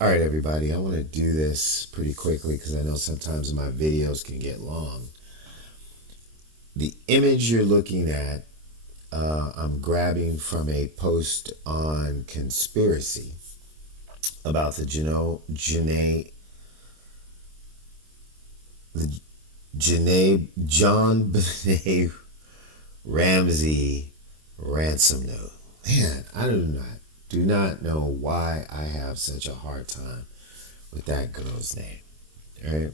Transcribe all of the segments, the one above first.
All right, everybody, I want to do this pretty quickly because I know sometimes my videos can get long. The image you're looking at, I'm grabbing from a post on conspiracy about the John Benet Ramsey Ransom Note. Man, I do not know why I have such a hard time with that girl's name. All right.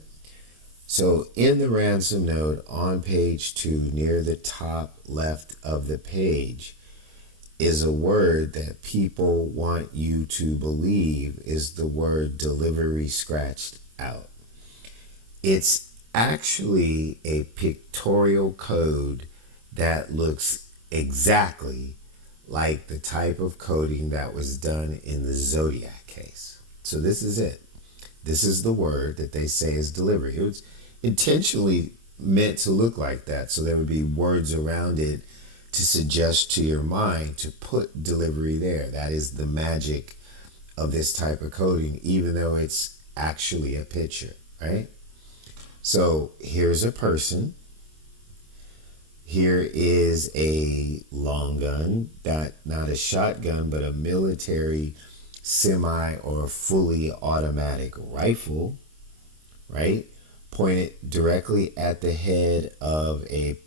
So in the ransom note on page 2, near the top left of the page, is a word that people want you to believe is the word delivery scratched out. It's actually a pictorial code that looks exactly like the type of coding that was done in the Zodiac case. So this is it. This is the word that they say is delivery. It was intentionally meant to look like that, so there would be words around it to suggest to your mind to put delivery there. That is the magic of this type of coding, even though it's actually a picture, right? So here's a person. Here is a long gun, not a shotgun, but a military semi or fully automatic rifle, right? Pointed directly at the head of a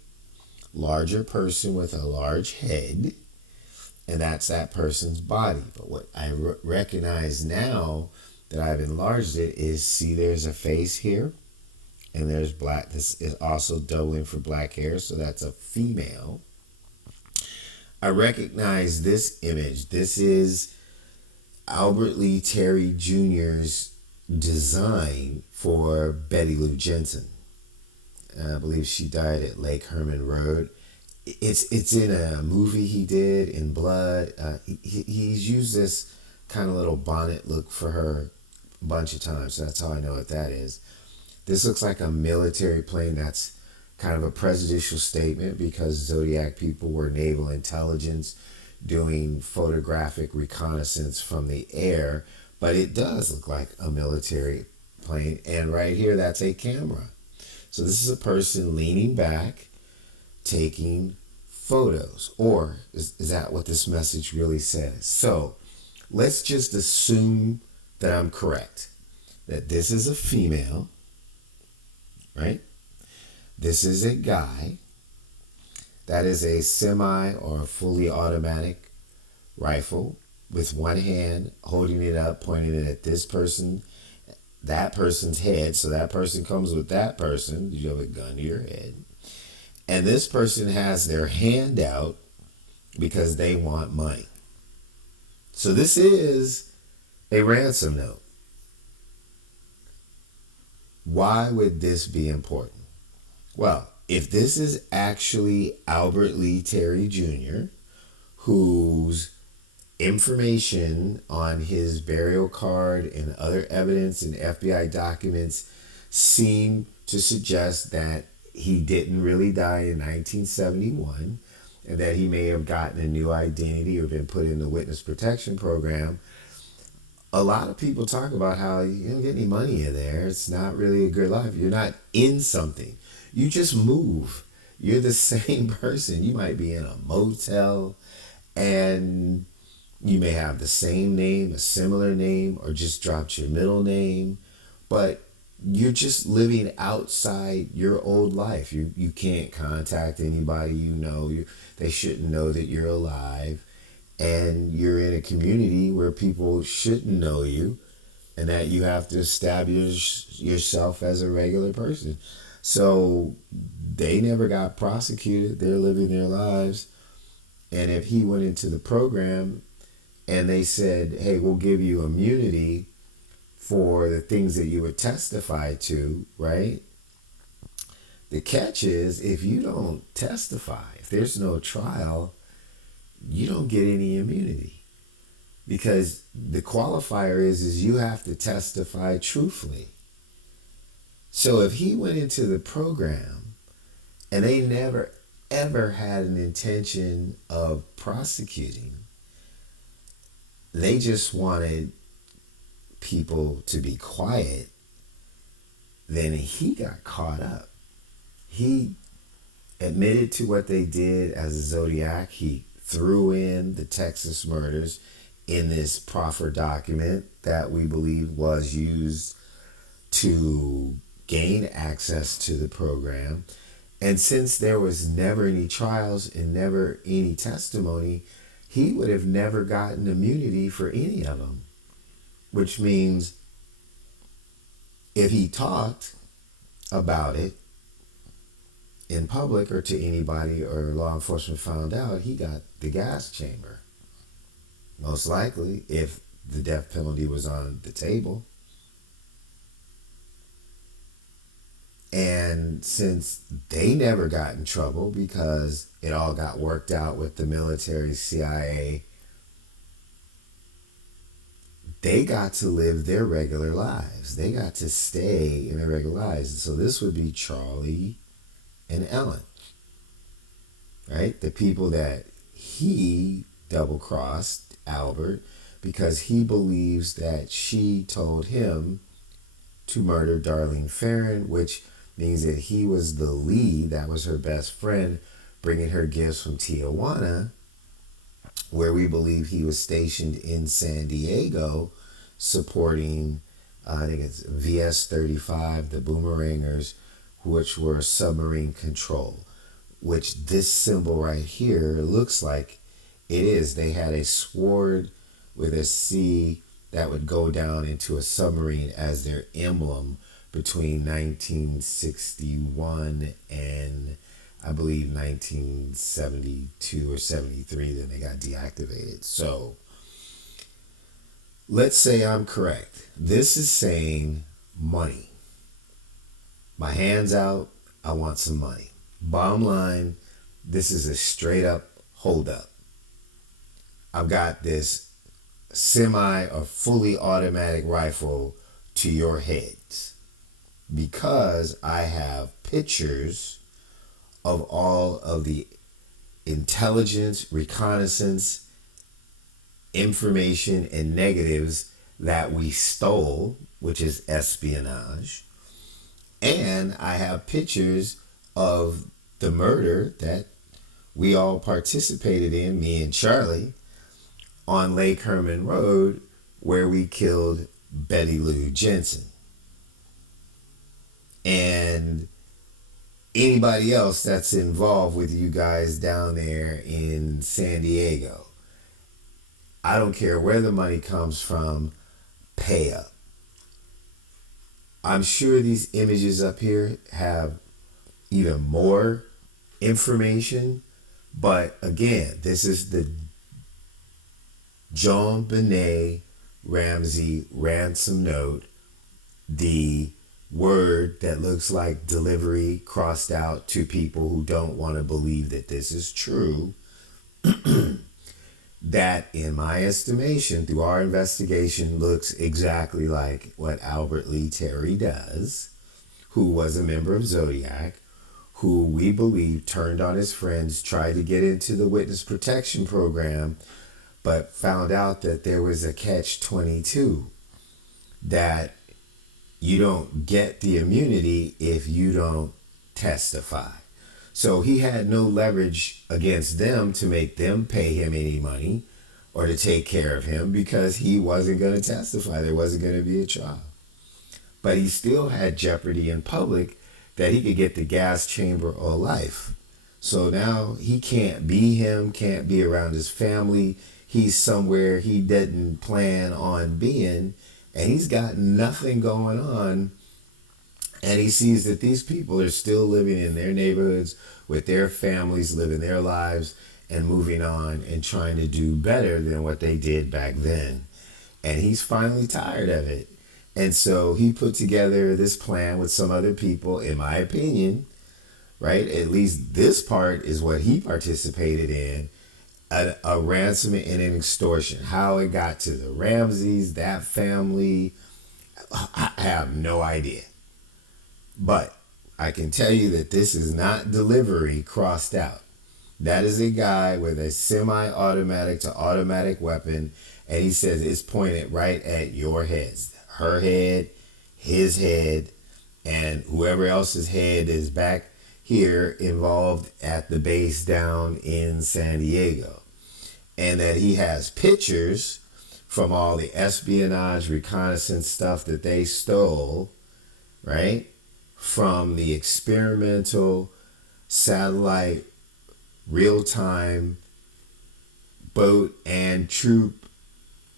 larger person with a large head, and that's that person's body. But what I recognize now that I've enlarged it is, see, there's a face here, and there's black. This is also doubling for black hair, so that's a female. I recognize this image. This is Albert Lee Terry Jr.'s design for Betty Lou Jensen. I believe she died at Lake Herman Road. It's in a movie he did, In Blood. He's used this kind of little bonnet look for her a bunch of times, so that's how I know what that is. This looks like a military plane. That's kind of a presidential statement because Zodiac people were naval intelligence doing photographic reconnaissance from the air, but it does look like a military plane. And right here, that's a camera. So this is a person leaning back, taking photos. Or is that what this message really says? So let's just assume that I'm correct, that this is a female, right? This is a guy. That is a semi or fully automatic rifle with one hand holding it up, pointing it at this person, that person's head. So that person comes with that person. You have a gun to your head. And this person has their hand out because they want money. So this is a ransom note. Why would this be important? Well, if this is actually Albert Lee Terry Jr., whose information on his burial card and other evidence and FBI documents seem to suggest that he didn't really die in 1971 and that he may have gotten a new identity or been put in the witness protection program, a lot of people talk about how you don't get any money in there. It's not really a good life. You're not in something. You just move. You're the same person. You might be in a motel and you may have the same name, a similar name, or just dropped your middle name, but you're just living outside your old life. You can't contact anybody you know. They shouldn't know that you're alive. And you're in a community where people shouldn't know you and that you have to establish yourself as a regular person. So they never got prosecuted. They're living their lives. And if he went into the program and they said, hey, we'll give you immunity for the things that you would testify to, right? The catch is, if you don't testify, if there's no trial, you don't get any immunity, because the qualifier is you have to testify truthfully. So if he went into the program and they never ever had an intention of prosecuting, they just wanted people to be quiet, then he got caught up. He admitted to what they did as a Zodiac. He threw in the Texas murders in this proffer document that we believe was used to gain access to the program. And since there was never any trials and never any testimony, he would have never gotten immunity for any of them. Which means if he talked about it in public or to anybody or law enforcement found out, he got the gas chamber. Most likely, if the death penalty was on the table. And since they never got in trouble because it all got worked out with the military, CIA, they got to live their regular lives. They got to stay in their regular lives. So this would be Charlie and Ellen, right? The people that he double-crossed, Albert, because he believes that she told him to murder Darlene Ferrin, which means that he was the lead, that was her best friend, bringing her gifts from Tijuana, where we believe he was stationed in San Diego, supporting, I think it's VS-35, the Boomerangers, which were submarine control, which this symbol right here looks like it is. They had a sword with a C that would go down into a submarine as their emblem between 1961 and I believe 1972 or 73. Then they got deactivated. So let's say I'm correct. This is saying money. My hand's out. I want some money. Bottom line, this is a straight up hold up. I've got this semi or fully automatic rifle to your heads because I have pictures of all of the intelligence, reconnaissance, information, and negatives that we stole, which is espionage. And I have pictures of the murder that we all participated in, me and Charlie, on Lake Herman Road, where we killed Betty Lou Jensen. And anybody else that's involved with you guys down there in San Diego. I don't care where the money comes from, pay up. I'm sure these images up here have even more information, but again, this is the JonBenet Ramsey Ransom Note, the word that looks like delivery crossed out to people who don't want to believe that this is true. That, in my estimation, through our investigation, looks exactly like what Albert Lee Terry does, who was a member of Zodiac, who we believe turned on his friends, tried to get into the witness protection program, but found out that there was a catch-22, that you don't get the immunity if you don't testify. So he had no leverage against them to make them pay him any money or to take care of him because he wasn't going to testify. There wasn't going to be a trial. But he still had jeopardy in public that he could get the gas chamber or life. So now he can't be him, can't be around his family. He's somewhere he didn't plan on being, and he's got nothing going on. And he sees that these people are still living in their neighborhoods with their families, living their lives and moving on and trying to do better than what they did back then. And he's finally tired of it. And so he put together this plan with some other people, in my opinion, right? At least this part is what he participated in, a ransom and an extortion. How it got to the Ramseys, that family, I have no idea. But I can tell you that this is not delivery crossed out. That is a guy with a semi-automatic to automatic weapon, and he says it's pointed right at your heads. her head, his head, and whoever else's head is back here involved at the base down in San Diego. And that he has pictures from all the espionage reconnaissance stuff that they stole, right? From the experimental satellite real-time boat and troop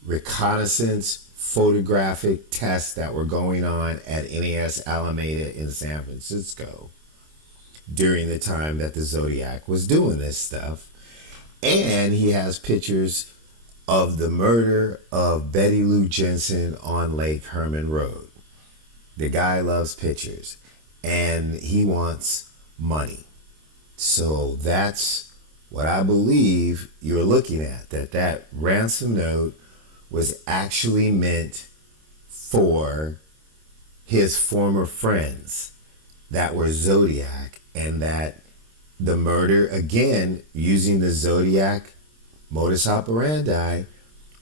reconnaissance photographic tests that were going on at NAS Alameda in San Francisco during the time that the Zodiac was doing this stuff. And he has pictures of the murder of Betty Lou Jensen on Lake Herman Road. The guy loves pictures and he wants money. So that's what I believe you're looking at, that ransom note was actually meant for his former friends that were Zodiac, and that the murder, again, using the Zodiac modus operandi,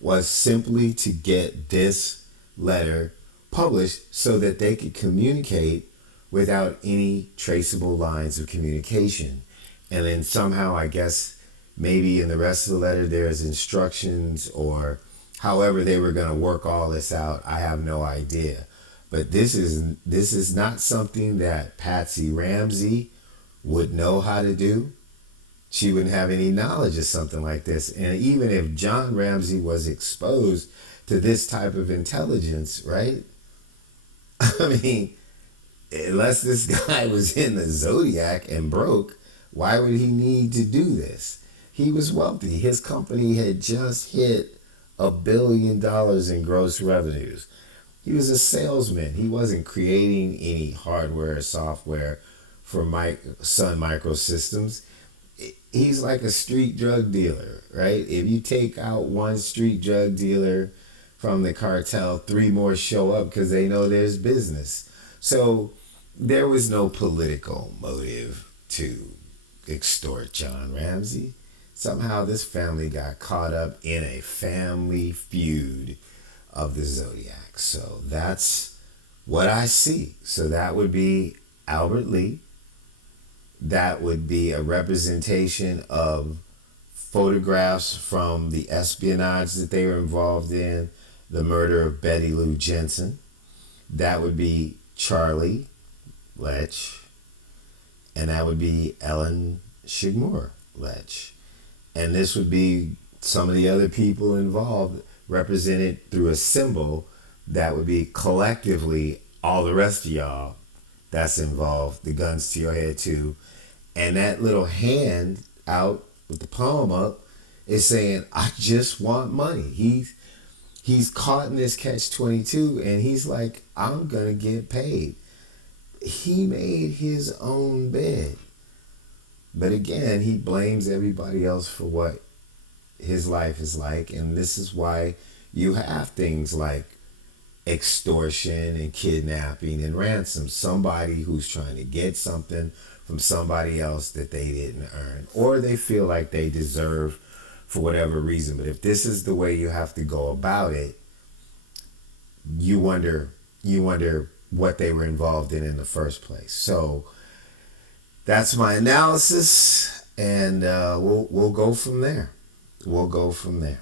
was simply to get this letter published so that they could communicate without any traceable lines of communication. And then somehow, I guess, maybe in the rest of the letter there's instructions, or however they were going to work all this out. I have no idea. But this is not something that Patsy Ramsey would know how to do. She wouldn't have any knowledge of something like this. And even if John Ramsey was exposed to this type of intelligence, right? I mean, unless this guy was in the Zodiac and broke, why would he need to do this? He was wealthy. His company had just hit $1 billion in gross revenues. He was a salesman. He wasn't creating any hardware or software for Sun Microsystems. He's like a street drug dealer, right? If you take out one street drug dealer from the cartel, 3 more show up because they know there's business. So there was no political motive to extort John Ramsey. Somehow this family got caught up in a family feud of the Zodiac. So that's what I see. So that would be Albert Lee. That would be a representation of photographs from the espionage that they were involved in, the murder of Betty Lou Jensen. That would be Charlie Lech. And that would be Ellen Shigmore Lech. And this would be some of the other people involved represented through a symbol that would be collectively all the rest of y'all that's involved, the guns to your head too. And that little hand out with the palm up is saying, I just want money. He's caught in this catch-22 and he's like, I'm gonna get paid. He made his own bed. But again, he blames everybody else for what his life is like. And this is why you have things like extortion and kidnapping and ransom. Somebody who's trying to get something from somebody else that they didn't earn, or they feel like they deserve for whatever reason. But if this is the way you have to go about it, you wonder what they were involved in the first place. So that's my analysis, and we'll go from there. We'll go from there.